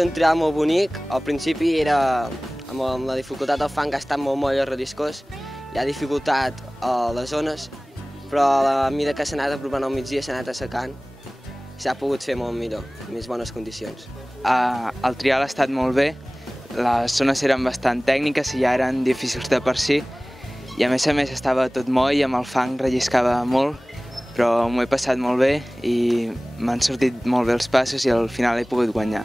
estat un trial molt bonic. Al principi era, amb la dificultat del fang, ha estat molt relliscós. Hi ha dificultat a les zones, però a mesura que s'ha anat apropant al migdia s'ha anat assecant. S'ha pogut fer molt millor, en més bones condicions. El trial ha estat molt bé, les zones eren bastant tècniques i ja eren difícils de per si, i a més estava tot moll i amb el fang relliscava molt, però m'ho he passat molt bé i m'han sortit molt bé els passos i al final he pogut guanyar.